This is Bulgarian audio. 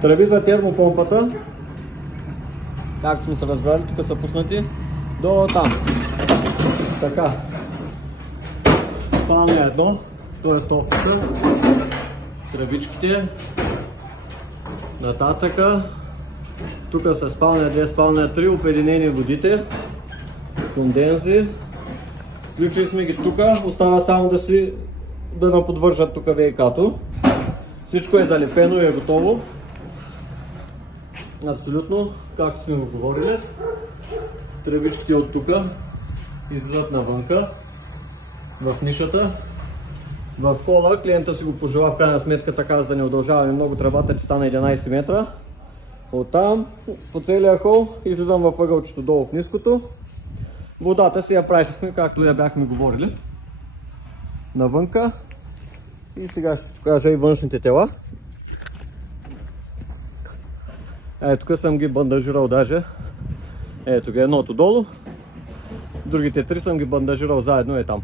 Тръби за термопомпата, както сме се разбрали, тук са пуснати до там. Така. Спалня едно, т.е. офиса, тръбичките, нататъка. Тук са спалня 2, спалня 3, опединени водите, кондензи. Включили сме ги тук, остава само да наподвържат тук ВИК-то. Всичко е залепено и е готово. Абсолютно, както сме го говорили. Тръбичките от тук излизат навънка, в нишата. В кола клиента си го пожела в крайна сметка така, за да не удължаваме много тръбата, че стана 11 метра. Оттам по целия хол излизам във ъгълчето долу в ниското. Водата си я правихме, както я бяхме говорили, навънка. И сега ще покажа и външните тела. Ето тук съм ги бандажирал даже. Ето ги едното долу. Другите три съм ги бандажирал заедно там.